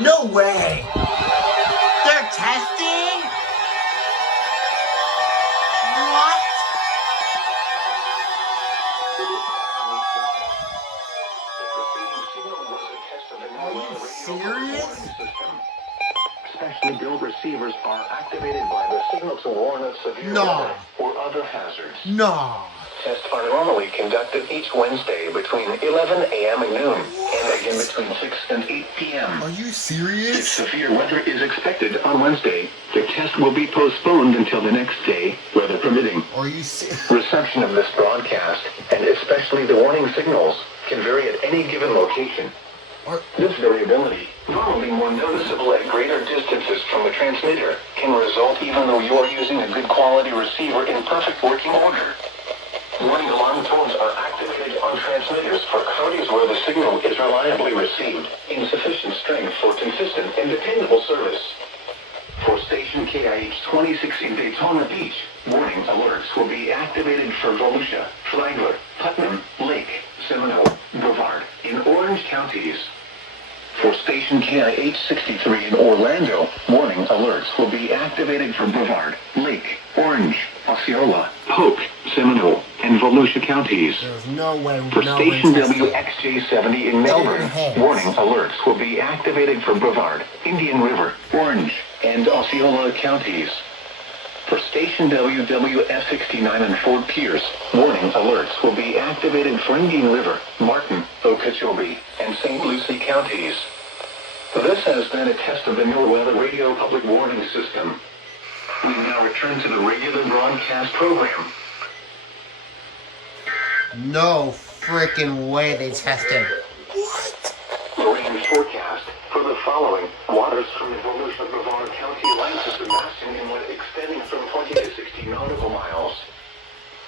No way! They're testing? What? Are you serious? Specially built receivers are activated by the signal to warn of severe weather or other hazards. No. Tests are normally conducted each Wednesday between 11 a.m. and noon, and again between 6 and 8 p.m. Are you If serious? severe weather is expected on Wednesday, the test will be postponed until the next day, weather permitting. Are you serious? Reception of this broadcast, and especially the warning signals, can vary at any given location. This variability, normally more noticeable at greater distances from the transmitter, can result even though you are using a good quality receiver in perfect working order. Warning alarm tones are activated on transmitters for counties where the signal is reliably received in sufficient strength for consistent and dependable service. For station KIH 26 in Daytona Beach, warning alerts will be activated for Volusia, Flagler, Putnam, Lake, Seminole, Brevard, in Orange counties. For station KIH 63 in Orlando, warning alerts will be activated for Brevard, Lake, Orange, Osceola, Polk, Seminole, and Volusia counties. There's no way. For station WXJ 70 in Melbourne, warning alerts will be activated for Brevard, Indian River, Orange, and Osceola counties. For station WWF 69 in Fort Pierce, warning alerts will be activated for Indian River, Martin, Okeechobee, and St. Lucie counties. This has been a test of the new weather radio public warning system. We now return to the regular broadcast program. No freaking way they tested. What? Rain forecast for the following. Waters from Volusia, Brevard County, Lancaster, Bastion Inlet extending from 20 to 60 nautical miles.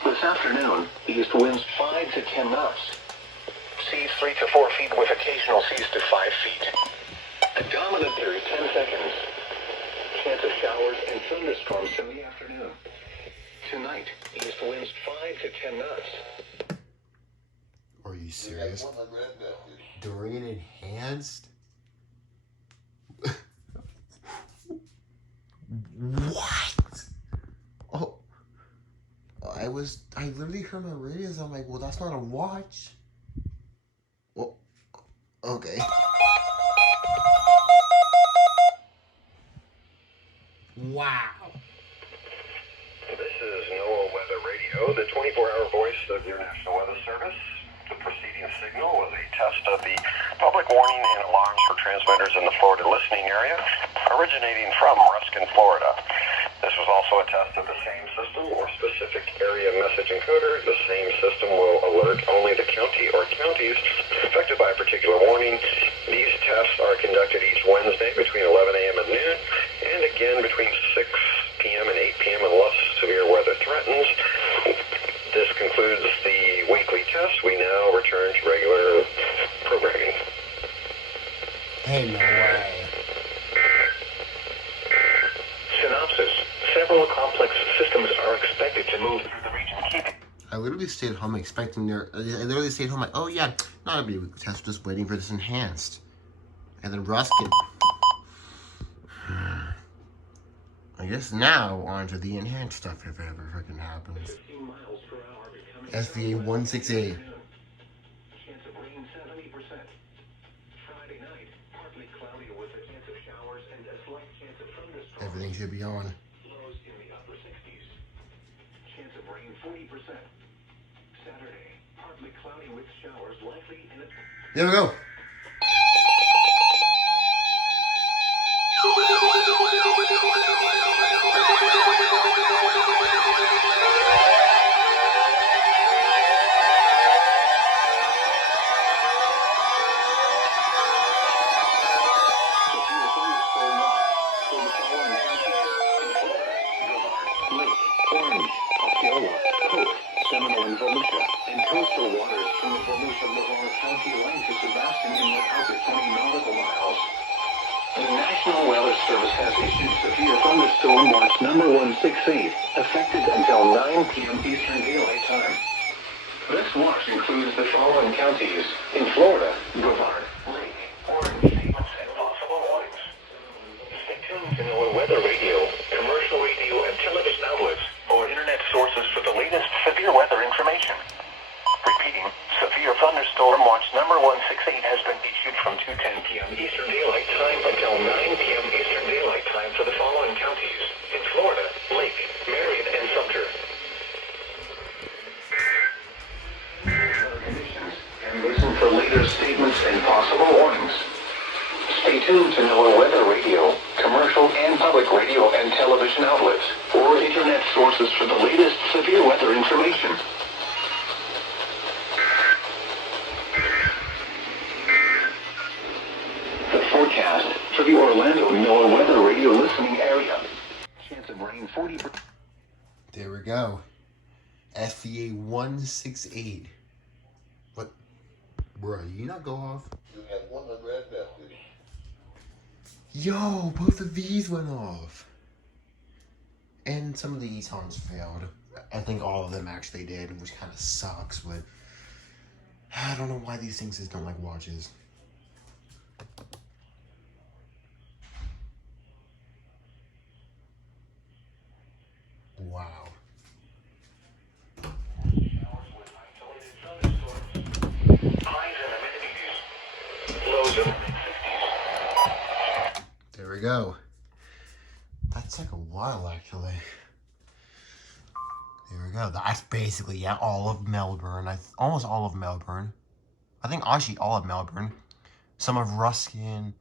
This afternoon, east winds 5 to 10 knots. Seas 3 to 4 feet with occasional seas to 5 feet. A dominant period 10 seconds. Chance of showers and thunderstorms in the afternoon. Tonight, east winds 5 to 10 knots. Are you serious? Dorian enhanced? What? Oh, I literally heard my radios. I'm like, well, that's not a watch. Well, okay. Wow. This is NOAA Weather Radio, the 24-hour voice of your National Weather Service. The preceding signal was a test of the public warning and alarms for transmitters in the Florida listening area, originating from Ruskin, Florida. This was also a test of the same system or specific area message encoder. The same system will alert only the county or counties affected by a particular warning. These tests are conducted each Wednesday between 11 a.m. and noon, and again between 6 p.m. and 8 p.m. unless severe weather threatens. This concludes the weekly test. We now return to regular programming. Hey, no way. Synopsis. Several complex systems are expected to move through the region, keeping... I literally stayed home expecting I literally stayed home like, oh yeah, not a big test, just waiting for this enhanced. And then Ruskin. I guess now on to the enhanced stuff if it ever freaking happens. SVA 168. Chance of rain 70%. Friday night, partly cloudy with a chance of showers and a slight chance of thunderstorms. Everything should be on. Lows in the upper 60s. Chance of rain 40%. Saturday, partly cloudy with showers likely in a... There we go. National Weather Service has issued severe thunderstorm watch number 168, effective until 9 p.m. Eastern Daylight Time. This watch includes the following counties in Florida: Brevard, Lake, orange statements, and possible warnings. Stay tuned to NOAA Weather Radio, commercial radio, and television outlets, or internet sources for the latest severe weather information. Repeating, severe thunderstorm watch number 168 has been issued from 2:10 p.m. Eastern Daylight Time until 9 p.m. Eastern Daylight Time for the following counties in Florida: Lake, Marion, and Sumter. Conditions, and listen for later statements and possible warnings. Stay tuned to NOAA Weather Radio, commercial and public radio and television outlets, or internet sources for the latest severe weather information. The forecast for the Orlando NOAA Weather Radio listening area. Chance of rain 40%. There we go. SVA 168. What? Bro, you not go off? You had one of red message. Yo, both of these went off. And some of the ETONs failed. I think all of them actually did, which kind of sucks, but I don't know why these things just don't like watches. Wow. There we go. That took a while, actually. There we go. That's basically, yeah, all of Melbourne. Almost all of Melbourne. I think actually all of Melbourne. Some of Ruskin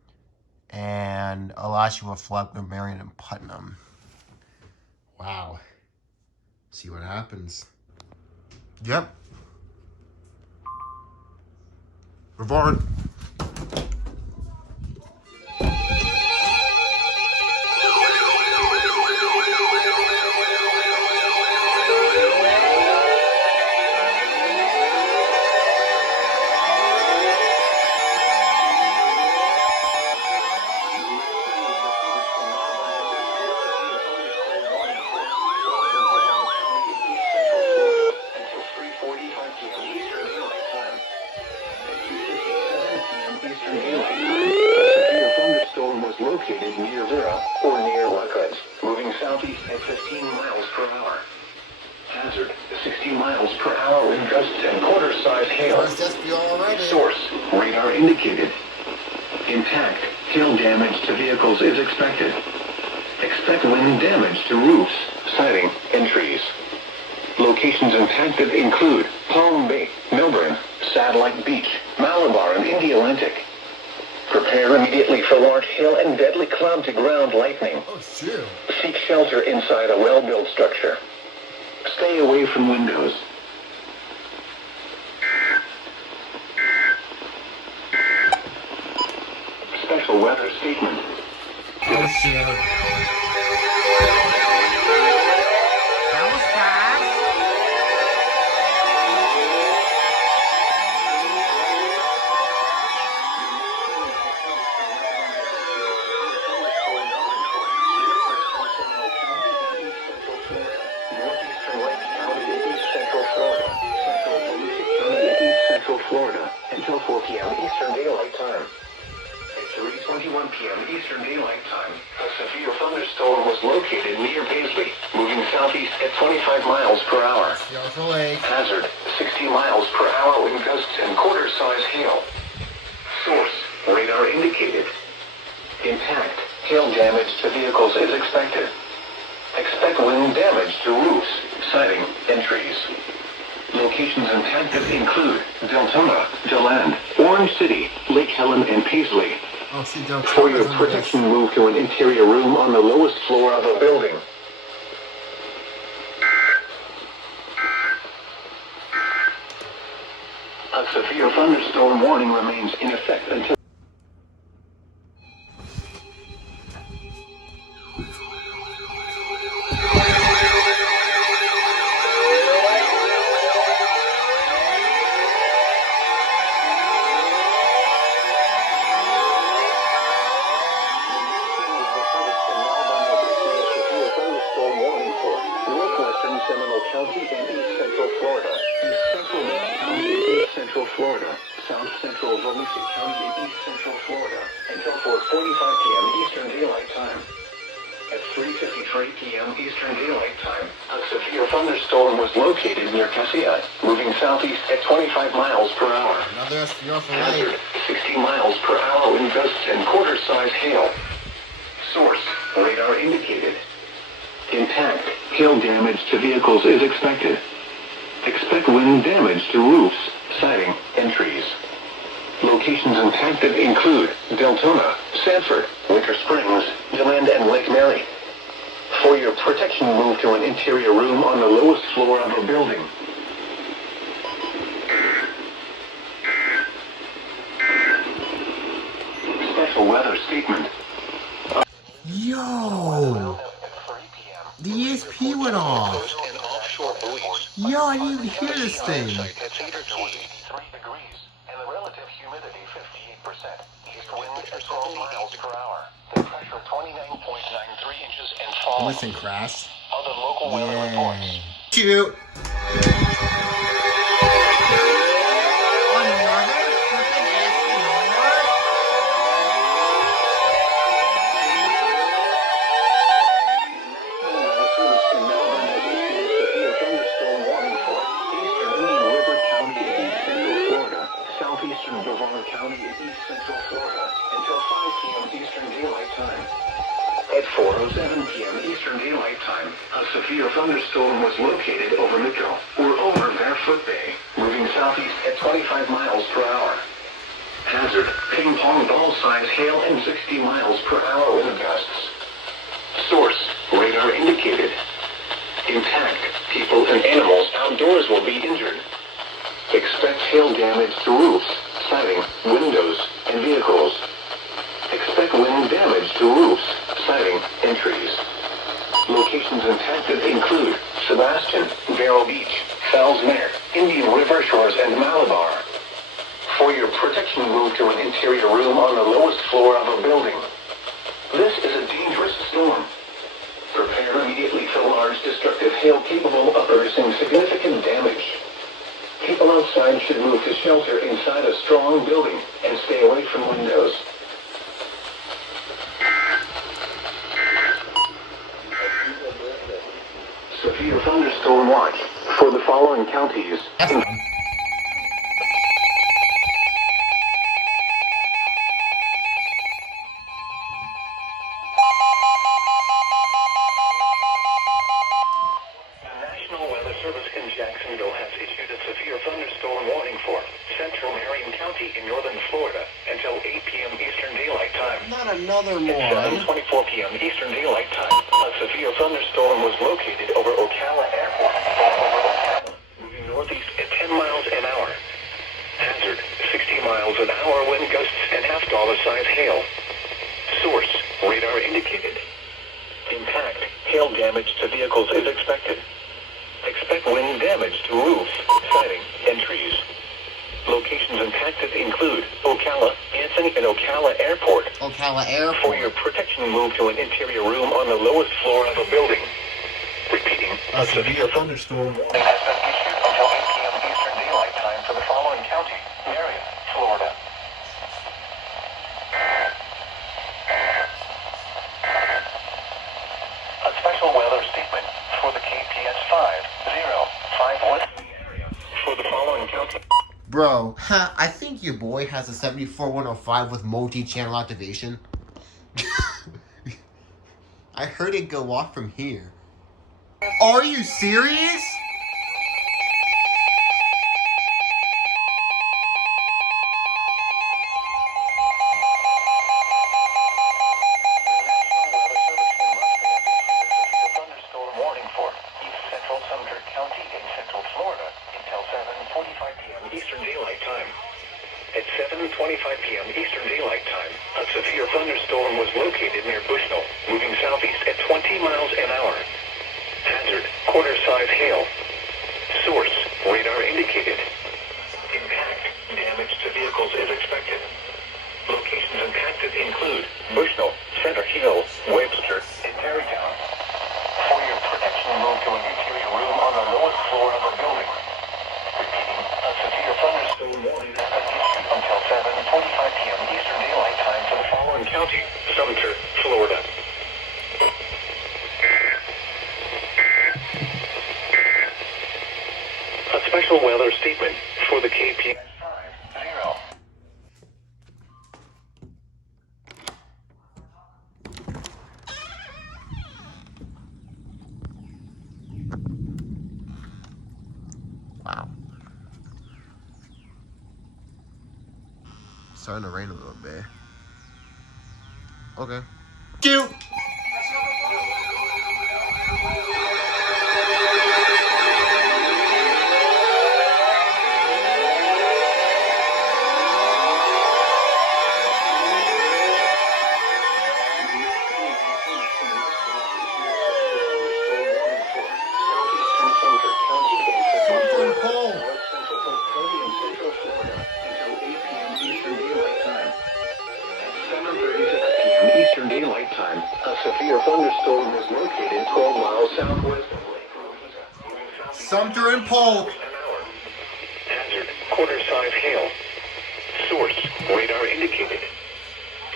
and Alachua, Fleckner, Marion, and Putnam. Wow. See what happens. Yep. Brevard. Located near Vera or near Wackett, moving southeast at 15 miles per hour. Hazard, 60 miles per hour wind gusts and quarter-size hail. First SPO already. Source, radar indicated. Impact, hail damage to vehicles is expected. Expect wind damage to roofs, siding, and trees. Locations impacted include Palm Bay, Melbourne, Satellite Beach, Malabar, and in the Atlantic. Prepare immediately for large hail and deadly cloud-to-ground lightning. Oh, shoot. Seek shelter inside a well-built structure. Stay away from windows. Special weather statement. Oh, shit. That was fast. Florida until 4 p.m. Eastern Daylight Time. At 3:21 p.m. Eastern Daylight Time, a severe thunderstorm was located near Paisley, moving southeast at 25 miles per hour. Hazard, 60 miles per hour wind gusts and quarter-size hail. Source, radar indicated. Impact, hail damage to vehicles is expected. Expect wind damage to roofs, siding, and trees. Locations impacted include Deltona, DeLand, Orange City, Lake Helen, and Paisley. Oh, see, Deltona. For your protection, move to an interior room on the lowest floor of a building. A severe thunderstorm warning remains in effect until 8:53 p.m. Eastern Daylight Time, a severe thunderstorm was located near Cassia, moving southeast at 25 miles per hour. Another SPR for Hazard, life. 60 miles per hour wind gusts and quarter-size hail. Source, radar indicated. Impact, hail damage to vehicles is expected. Expect wind damage to roofs, siding, and trees. Locations impacted include Deltona, Sanford, Winter Springs, DeLand, and Lake Mary. For your protection, move to an interior room on the lowest floor of a building. Special weather statement. Yo! The ESP went off. Yo, I didn't even hear this thing. Relative humidity 58%. East winds at 12 miles per hour. The pressure 29.93 inches and falling. Listen, Crash. Other local weather reports. Shoot. Another freaking SPR? The service in Melbourne has issued a severe thunderstorm warning for eastern Indian River County in East Central Florida, southeastern Brevard County in East Central Florida until 5 p.m. Eastern Daylight Time. At 4:07 p.m. Eastern Daylight Time, a severe thunderstorm was located over Mitchell, or over Barefoot Bay, moving southeast at 25 miles per hour. Hazard, ping-pong ball-size hail and 60 miles per hour wind gusts. Source, radar indicated. Impact, people and animals outdoors will be injured. Expect hail damage to roofs, siding, windows, and vehicles. Expect wind damage to roofs, siding, and trees. Locations impacted include Sebastian, Vero Beach, Fellsmere, Indian River Shores, and Malabar. For your protection, move to an interior room on the lowest floor of a building. This is a dangerous storm. Prepare immediately for large destructive hail capable of producing significant damage. People outside should move to shelter inside a strong building and stay away from windows. Severe thunderstorm watch for the following counties. That's fun. The National Weather Service in Jacksonville has issued a severe thunderstorm warning for central Marion County in northern Florida until 8 p.m. Eastern Daylight Time. Not another At one. 7:24 p.m. Eastern Daylight Time, a severe thunderstorm was located over Ocala Airport, moving northeast at 10 miles an hour. Hazard, 60 miles an hour wind gusts and half-dollar-size hail. Source, radar indicated. Impact, hail damage to vehicles is expected. Expect wind damage to roofs, siding, and trees. Locations impacted include Ocala, Anthony, and Ocala Airport. Ocala For your Airport. protection, move to an interior room on the lowest floor of a building. Repeating, a severe thunderstorm warning has been issued until 8 p.m. Eastern Daylight Time for the following county, Marion, Florida. A special weather statement for the KPS 5051 area for the following county. Bro, I think your boy has a 74105 with multi-channel activation. I heard it go off from here. Are you serious? Thunderstorm warning for East Central Sumter County in Central Florida until 7:45 p.m. Eastern Daylight Time. At 7:25 p.m. Eastern Daylight Time, a severe thunderstorm was located near Bushnell, moving southeast at 20 miles an hour. Hazard, quarter-size hail. Source, radar indicated. Impact, damage to vehicles is expected. Locations impacted include Bushnell, Center Hill, Webster, and Tarrytown. For your protection, move to an interior room on the lowest floor of a building. Repeating, a severe thunderstorm warning has been issued until 7:45 p.m. Eastern Daylight Time for the following county, Sumter, Florida. management for the KP. Wow. Starting to rain a little bit. Okay. Cute. Something cold. Eastern Daylight Time, a severe thunderstorm was located 12 miles southwest of Lake Rosita. Sumter and Polk. Hazard, quarter-size hail. Source, radar indicated.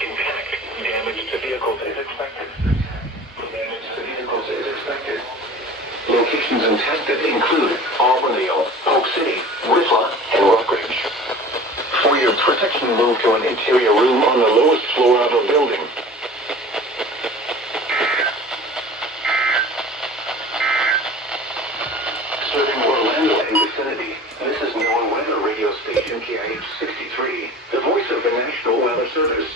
Impact, damage to vehicles is expected. Locations impacted include Auburndale, Polk City, Whistler, and Rockridge. For your protection, move to an interior room on the lowest floor of a building. Serving Orlando and vicinity, this is NOAA Weather Radio Station KIH 63, the voice of the National Weather Service.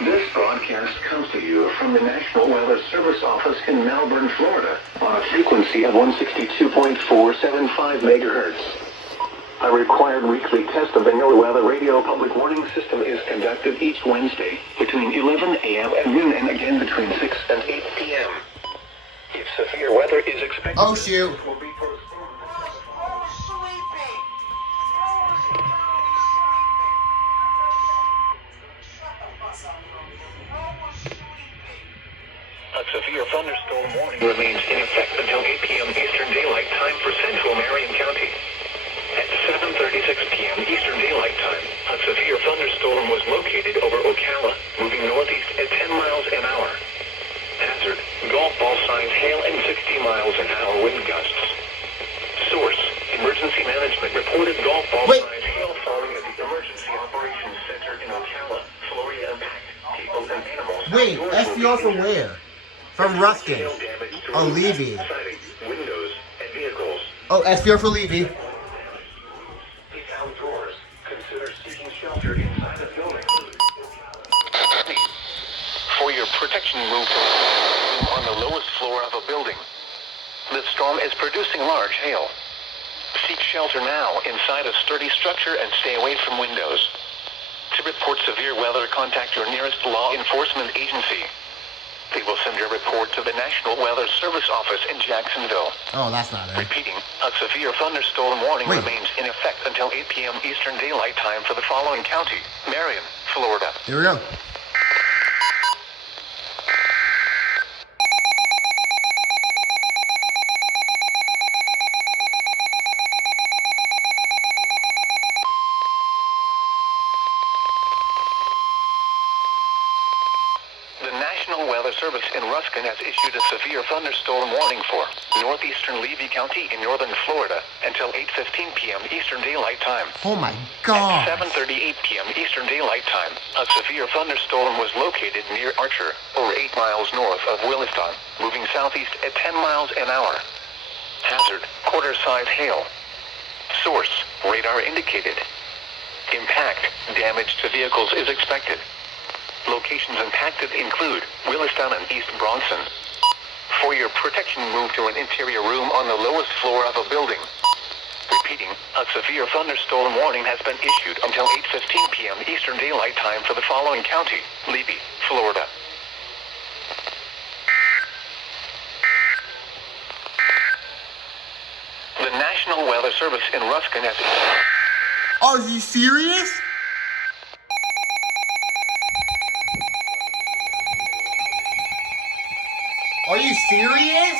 This broadcast comes to you from the National Weather Service office in Melbourne, Florida, on a frequency of 162.475 megahertz. A required weekly test of the NOAA Weather Radio public warning system is conducted each Wednesday between 11 a.m. and noon, and again between 6 and 8 p.m. If severe weather is expected, Oh, shoot. it will be postponed. A severe thunderstorm warning remains in effect until 8 p.m. Eastern Daylight Time for central Marion County. At 7:36 p.m. Eastern Daylight Time, a severe thunderstorm was located over Ocala, moving northeast at 10 miles an hour. Hazard, golf ball size hail and 60 miles an hour wind gusts. Source, emergency management reported golf ball size hail falling at the Emergency Operations Center in Ocala, Florida impact. People and animals. Wait, SDR from where? From Ruskin. Oh, Levy. Windows and vehicles. Oh, SDR for Levy. Outdoors. Consider seeking shelter inside the building. For your protection, move to a room on the lowest floor of a building. The storm is producing large hail. Seek shelter now inside a sturdy structure and stay away from windows. To report severe weather, contact your nearest law enforcement agency. They will send your report to the National Weather Service office in Jacksonville. Oh, that's not it. Repeating, a severe thunderstorm warning Wait. remains in effect until 8 p.m. Eastern Daylight Time for the following county: Marion, Florida. Here we go. The National Weather Service in Ruskin has issued a severe thunderstorm warning for northeastern Levy County in northern Florida until 8:15 p.m. Eastern Daylight Time. Oh my At god. 7:38 p.m. Eastern Daylight Time, a severe thunderstorm was located near Archer, or 8 miles north of Williston, moving southeast at 10 miles an hour. Hazard, quarter-size hail. Source, radar indicated. Impact, damage to vehicles is expected. Locations impacted include Williston and East Bronson. For your protection, move to an interior room on the lowest floor of a building. Repeating, a severe thunderstorm warning has been issued until 8:15 p.m. Eastern Daylight Time for the following county: Levy, Florida. The National Weather Service in Ruskin has... Oh, is he serious? Are you serious?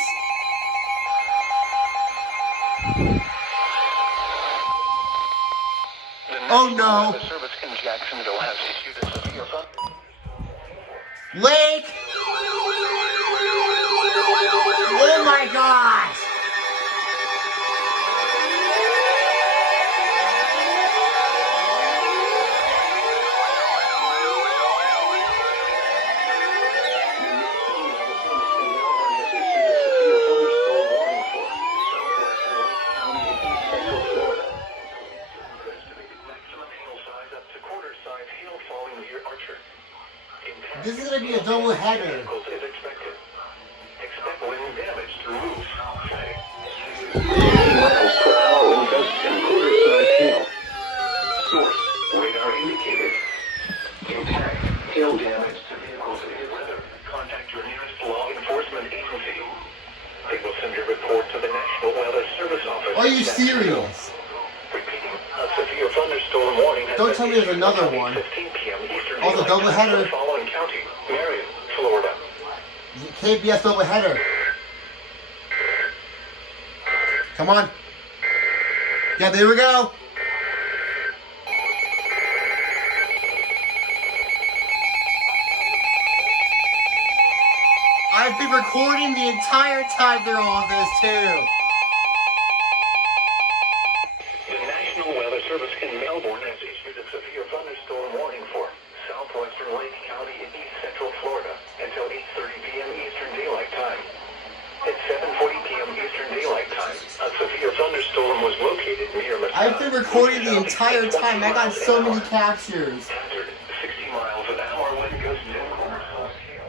The Oh, National no. Weather Service in Jacksonville has issued a severe Lake! Oh my gosh! header. Vehicles is expected. Expect wind damage to roofs. 50 miles per hour in gusts and quarter-sized hail. Source, radar indicated. Impact, hail damage to vehicles in weather. Contact your nearest law enforcement agency. They will send your report to the National Weather Service Office. Are you serious? Repeating, a severe thunderstorm warning has Don't been tell me there's issued another until one. 8:15 p.m. Eastern Oh, the Daylight double Time header. for the following county, Marion, Florida. KBS double header. Come on. Yeah, there we go. I've been recording the entire time through all of this too. The National Weather Service in Melbourne has issued a severe thunderstorm warning for southwestern Lake County in east central Florida until 8:30 p.m. Eastern Daylight Time. At 7:40 p.m. Eastern Daylight Time, a severe thunderstorm was located near Mascot. I've been recording the entire time. I got so many captures. Hazard, 60 miles an hour wind gusts and quarter-sized hail.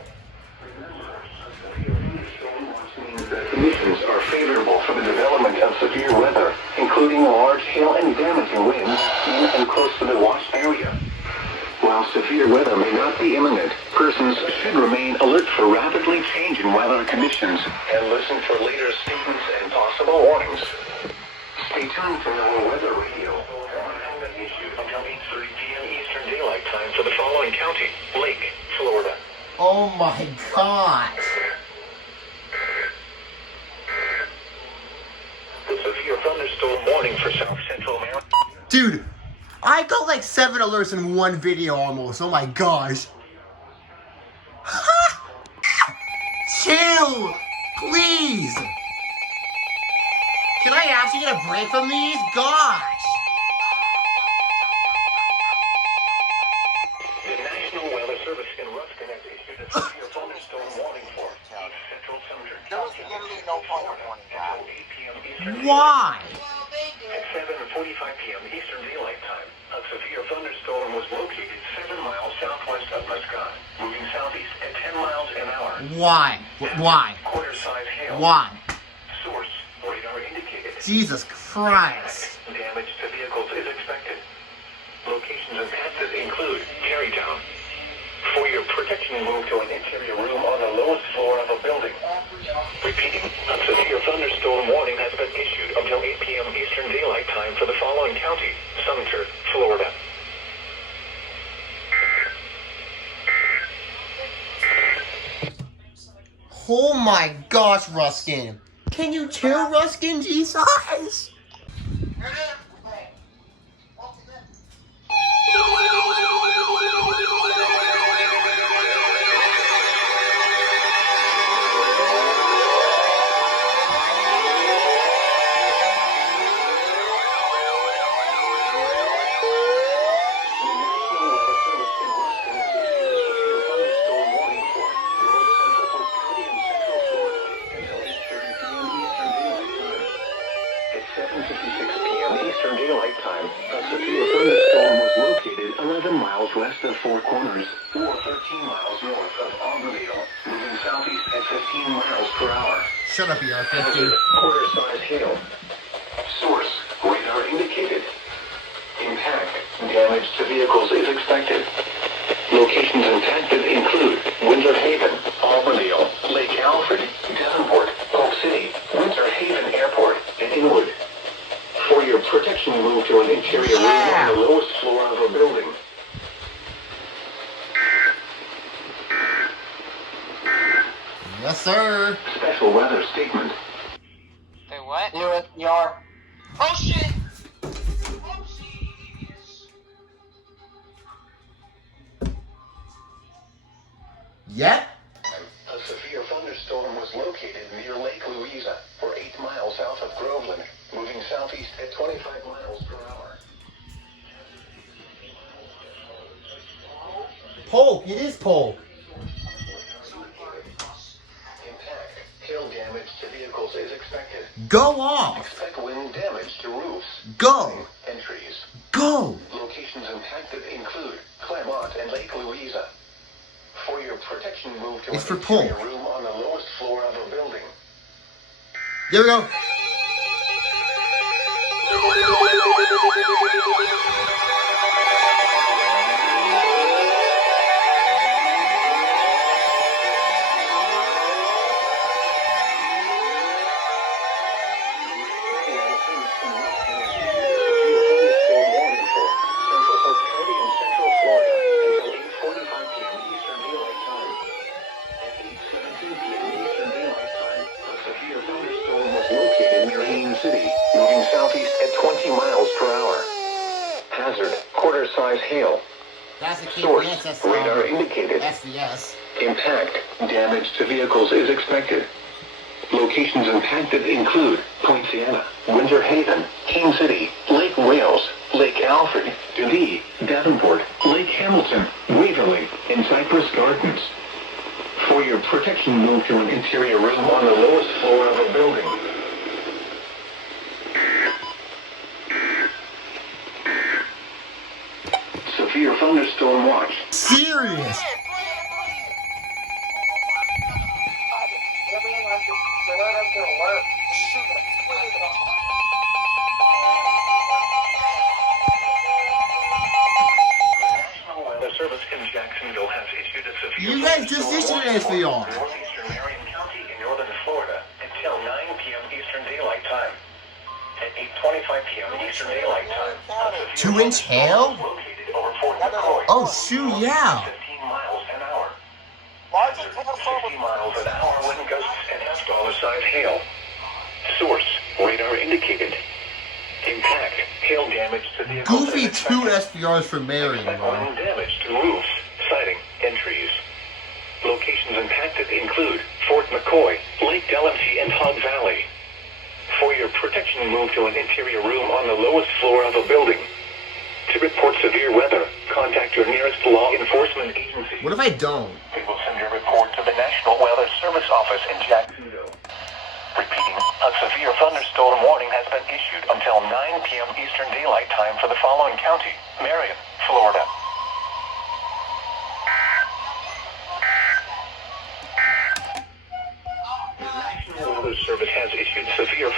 Conditions are favorable for the development of severe weather, including large hail and damaging winds in and close to the watch area. While severe weather may not be imminent, persons should remain alert for rapidly changing weather conditions and listen for later statements and possible warnings. Stay tuned for NOAA Weather Radio. Warning has been issued until 8:30 p.m. Eastern Daylight Time for the following county, Lake, Florida. Oh my gosh. The severe thunderstorm warning for South Central America. Dude, I got like 7 alerts in one video almost. Oh my gosh. Chill, please. Can I actually get a break from these? Gosh. The National Weather Service in Ruskin has issued a severe thunderstorm warning for Central Sumter. There was literally no point of warning that. Until 8 p.m. Eastern Why? At 7:45 p.m. Eastern Daylight Time, a severe thunderstorm was located 7 miles southwest of Mascot, moving southeast at 10 miles an hour. Why? Why? Quarter-size hail. Why? Source, radar indicated. Jesus Christ. Damage to vehicles is expected. Locations impacted include Terrytown. For your protection, move to an interior room on the lowest floor of a building. Repeating, a severe thunderstorm warning has been issued until 8 p.m. Eastern Daylight Time for the following county, Sumter, Florida. Oh my gosh, Ruskin. Can you chill, Ruskin? Jesus. West of Four Corners, or 13 miles north of Auburndale, moving southeast at 15 miles per hour. Shut up, ER-50. Quarter-size hail. Source, radar indicated. Impact, damage to vehicles is expected. Locations impacted include Winter Haven, Auburndale, Lake Alfred, Devonport, Oak City, Winter Haven Airport, and Inwood. For your protection, move to an interior room on the lowest floor of a building. Yes, sir. Special weather statement. Say what? USDR. Oh shit! Yep. A severe thunderstorm was located near Lake Louisa, or 8 miles south of Groveland, moving southeast at 25 miles per hour. Polk. It is Polk. Impact, hail damage to vehicles is expected. Go off. Expect wind damage to roofs. Go. And trees. Go. Locations impacted include Claremont and Lake Louisa. For For your protection, move to It's an for pull. interior room on the lowest floor of a building. There we go. City, moving southeast at 20 miles per hour. Hazard, quarter-size hail. That's the key. Source, Yes, that's radar indicated. SDS. Impact, damage to vehicles is expected. Locations impacted include Point Siena, Windsor Haven, Keene City, Lake Wales, Lake Alfred, Dundee, Davenport, Lake Hamilton, Waverly, and Cypress Gardens. For your protection, move to an interior room on the lowest floor of a building. Severe thunderstorm watch. Serious. National Weather Service in Jacksonville has issued a severe You guys just issued an SVR. northeastern Marion County in northern Florida until 9 p.m. Eastern Daylight Time. At 8:25 p.m. Eastern Daylight Time, a severe 2-inch hail? thunderstorm was located over Fort McCoy. Oh shoot, yeah. 15 miles an hour. Largest 60 miles an hour wind gusts and dollar-sized hail. Source, radar indicated. Impact, hail damage to vehicles. Goofy and 2 expected. SVRs for Marion, bro. Wind damage to roofs, siding, and trees. Locations impacted include Fort McCoy, Lake Delancey, and Hog Valley. For your protection, move to an interior room on the lowest floor of a building. To report severe weather, contact your nearest law enforcement agency. What if I don't? We will send your report to the National Weather Service office in Jacksonville. Repeating, a severe thunderstorm warning has been issued until 9 p.m. Eastern Daylight Time for the following county: Marion, Florida. The National Weather Service has issued severe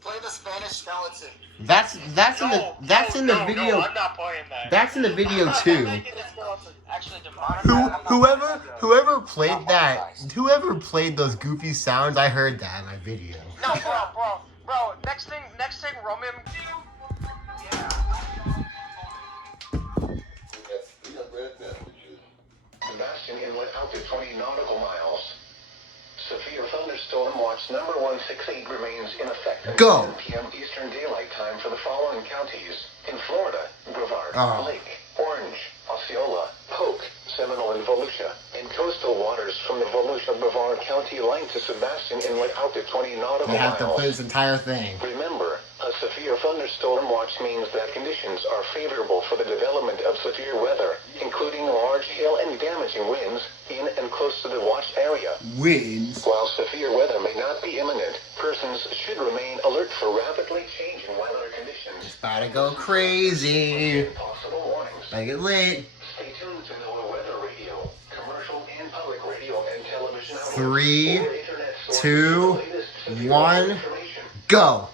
Play the Spanish skeleton. That's in the video. No, I'm not playing that. That's in the video too. Actually, demonetized. Whoever played those goofy sounds, I heard that in my video. No, bro. Next thing, Roman. Sebastian Inlet out to 20 nautical miles. Severe thunderstorm watch number 168 remains in effect Go. until 10 p.m. Eastern Daylight Time for the following counties: in Florida, Brevard, Oh. Lake, Orange, Osceola, Polk, Seminole, and Volusia. In coastal waters from the Volusia-Brevard County line to Sebastian Inlet out to 20 nautical I have to miles. play this entire thing. Remember, a severe thunderstorm watch means that conditions are favorable for the development of severe weather, including large hail and damaging winds in and close to the watch area. Wins. While severe weather may not be imminent, persons should remain alert for rapidly changing weather conditions. About to go crazy. And possible warnings. Make it lit. Stay tuned to NOAA Weather Radio, commercial and public radio and television outlets, 3, or internet sources 2, for the latest severe 1, weather information. go.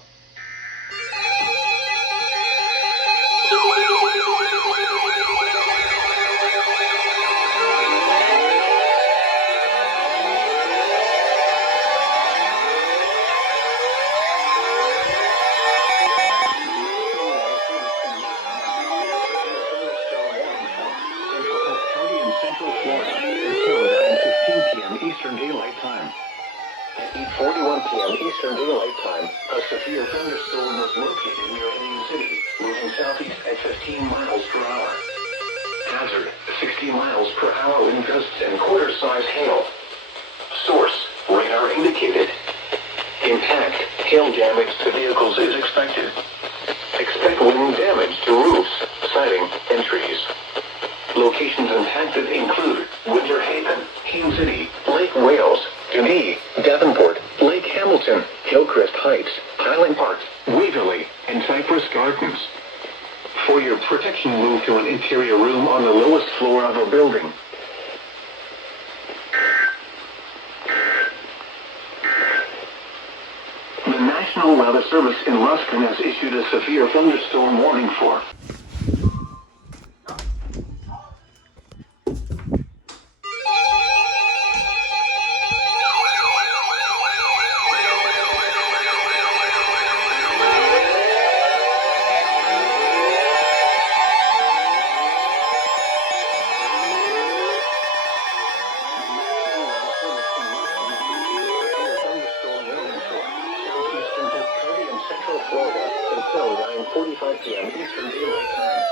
Central Florida until 9:15 p.m. Eastern Daylight Time. At 8:41 p.m. Eastern Daylight Time, a severe thunderstorm was located near Haines City, moving southeast at 15 miles per hour. Hazard, 60 miles per hour wind gusts and quarter-size hail. Source, radar indicated. Impact, hail damage to vehicles is expected. Expect wind damage to roofs, siding, and trees. Locations impacted include Windsor Haven, Keene City, Lake Wales, Dundee, Davenport, Lake Hamilton, Hillcrest Heights, Highland Park, Waverly, and Cypress Gardens. For your protection, move to an interior room on the lowest floor of a building. The National Weather Service in Ruskin has issued a severe thunderstorm warning for Florida until 9:45 p.m. Eastern Daylight Time.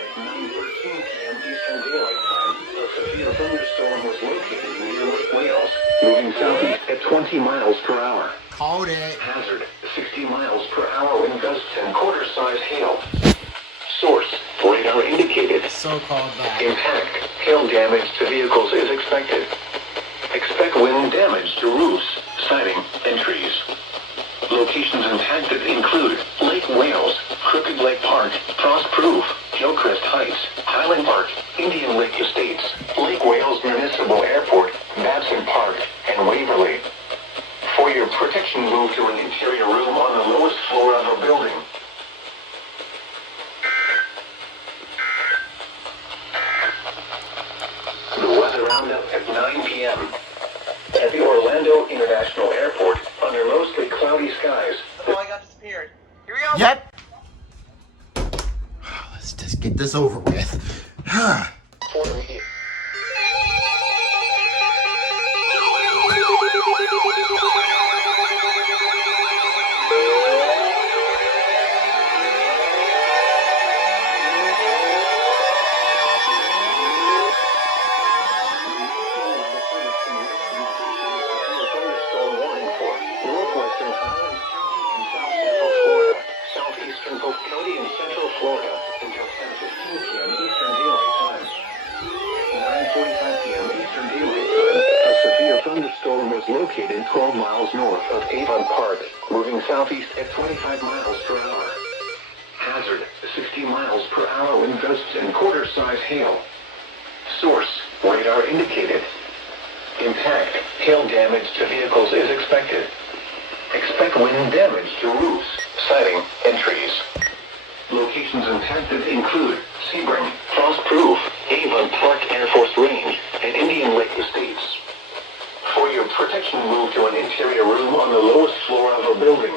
At 9:13 p.m. Eastern Daylight Time, a severe thunderstorm was located near Lake Wales, moving southeast at 20 miles per hour. Called it. Hazard, 60 miles per hour wind gusts and quarter-size hail. Source, radar indicated. So-called that. Impact, hail damage to vehicles is expected. Expect wind damage to roofs, siding, and trees. Locations impacted include Lake Wales, Crooked Lake Park, Frostproof, Hillcrest Heights, Highland Park, Indian Lake Estates, Lake Wales Municipal Airport, Babson Park, and Waverly. For your protection, move to an interior room on the lowest floor of a building. The weather roundup at 9 p.m. At the Orlando International Airport, under mostly cloudy skies. Oh, I got disappeared. Here we go. Yep. Let's just get this over with. For immediate. County in central Florida until 10:15 p.m. Eastern Daylight Time. At 9:45 p.m. Eastern Daylight Time, a severe thunderstorm was located 12 miles north of Avon Park, moving southeast at 25 miles per hour. Hazard, 60 miles per hour wind gusts and quarter-size hail. Source, radar indicated. Impact, hail damage to vehicles is expected. Expect wind damage to roofs, siding, and trees. Locations impacted include Sebring, Frostproof, Avon Park Air Force Range, and Indian Lake Estates. For your protection, move to an interior room on the lowest floor of a building.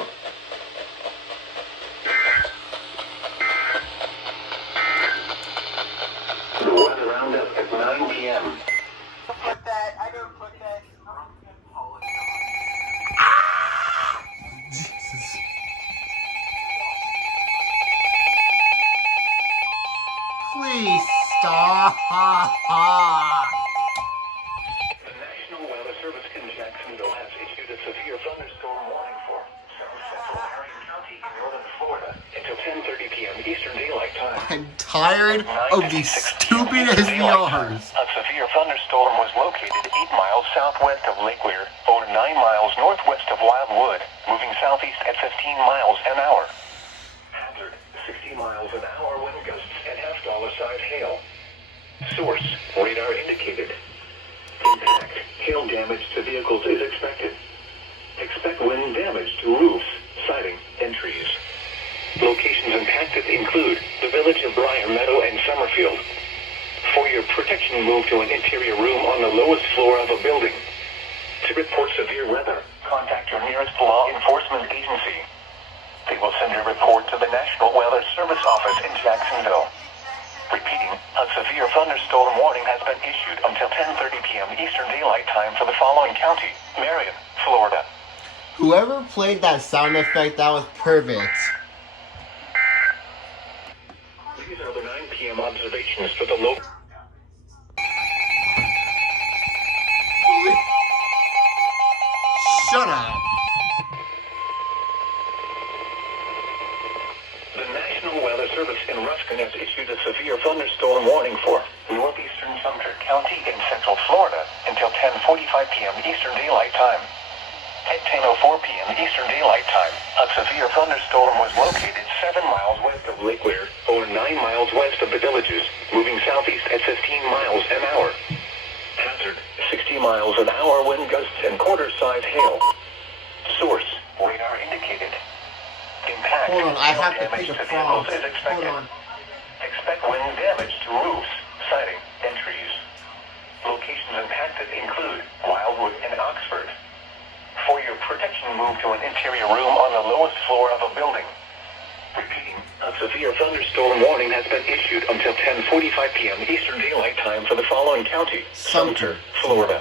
The weather roundup at 9 p.m. Put that. I don't put that. Jesus. Please stop. The National Weather Service in Jacksonville has issued a severe thunderstorm warning for South Central Marion County in northern Florida until 10:30 p.m. Eastern Daylight Time. I'm tired of these stupid SVRs. A severe thunderstorm was located 8 miles southwest of Lake Weir, or 9 miles northwest of Wildwood, moving southeast at 15 miles an hour. Hazard, 60 miles an hour wind gusts and half-dollar-size hail. Source, radar indicated. Impact, hail damage to vehicles is expected. Expect wind damage to roofs, siding, and trees. Locations impacted include the village of Briar Meadow and Summerfield. For your protection, move to an interior room on the lowest floor of a building. To report severe weather, contact your nearest law enforcement agency. They will send your report to the National Weather Service office in Jacksonville. Repeating, a severe thunderstorm warning has been issued until 10:30 p.m. Eastern Daylight Time for the following county: Marion, Florida. Whoever played that sound effect, that was perfect. These are the 9 p.m. observations for the local. Shut up. The National Weather Service in Ruskin has issued a severe thunderstorm warning for Northeastern Sumter County in central Florida until 10:45 p.m. Eastern Daylight Time. At 10:04 p.m. Eastern Daylight Time, a severe thunderstorm was located 7 miles west of Lake Weir, or 9 miles west of the villages, moving southeast at 15 miles an hour. Hazard, 60 miles an hour wind gusts and quarter-size hail. Source, radar indicated. Impact, Hold on, I have to damage pick a to vehicles frog. is expected. Hold on. Expect wind damage to roofs, siding, and trees. Locations impacted include Wildwood and Oxford. For your protection, move to an interior room on the lowest floor of a building. Repeating, a severe thunderstorm warning has been issued until 10:45 p.m. Eastern Daylight Time for the following county: Sumter, Florida.